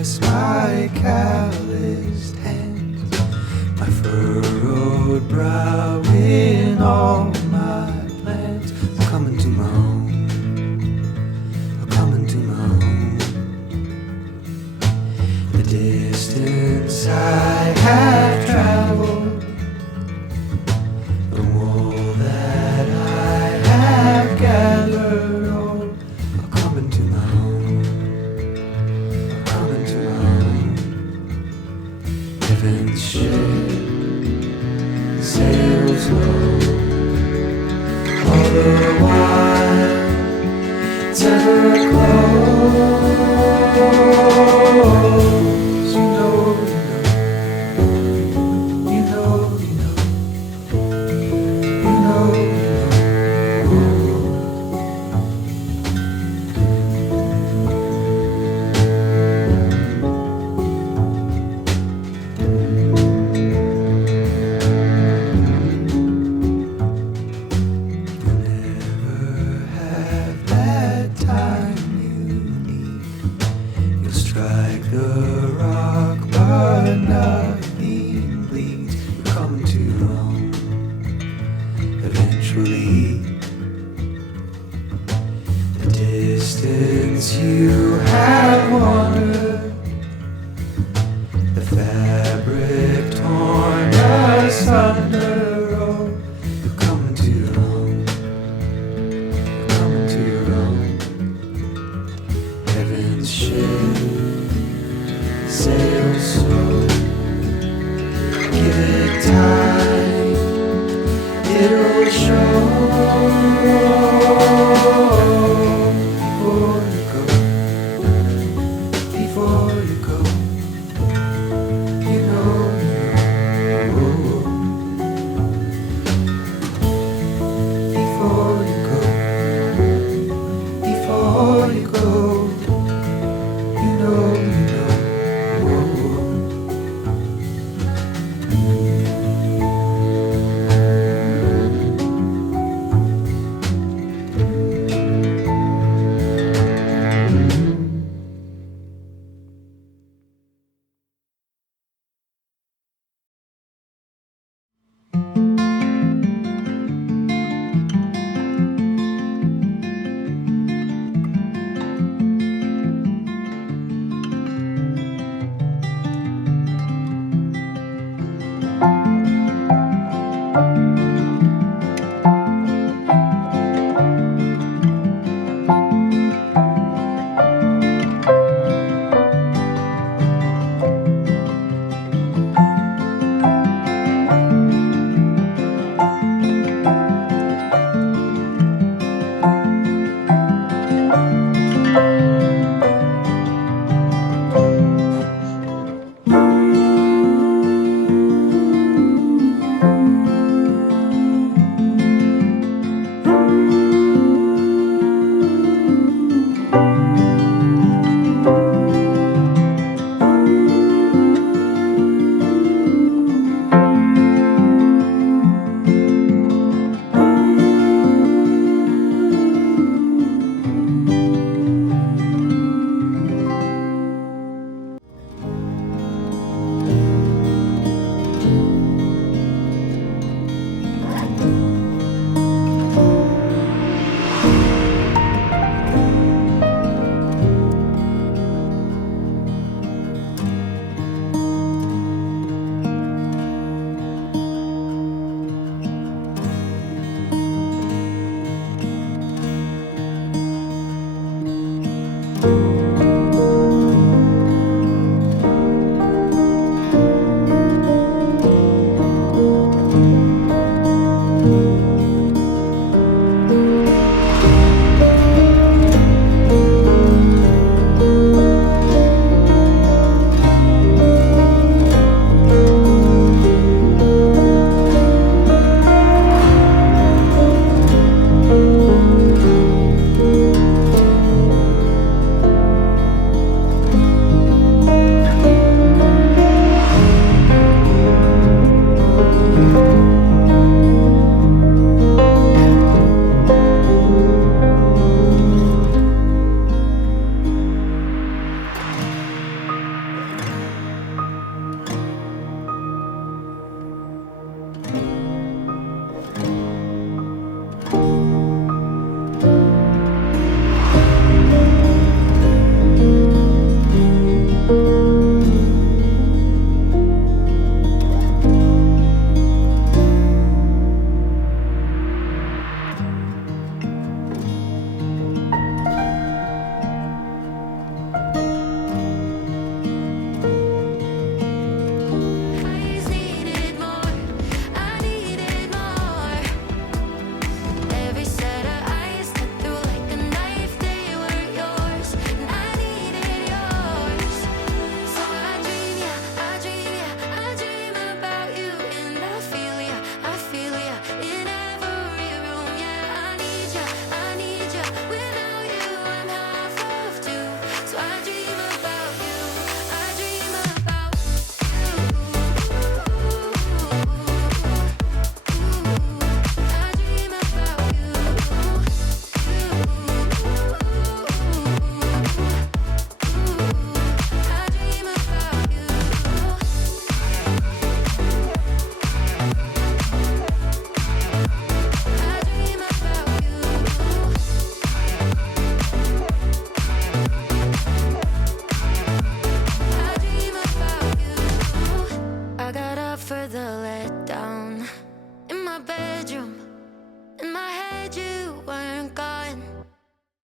Just my calloused hands, my furrowed brow in all my plans. I'm coming to my own, I'm coming to my own. The distance I have traveled, the wool that I have gathered, oh, I'm coming to my own, I'm coming to my own. Heaven's ship sails low, all the while it's ever close. You know, you know, you know, you know, you strike the rock, but nothing bleeds. You're coming to your own eventually. The distance you have wandered, the fabric torn asunder. Oh, you're coming to your own, you're coming to your own. Heaven's ship sail slow, give it time, it'll show. Before you go, you know, before you go, before you go, you know, you know. you.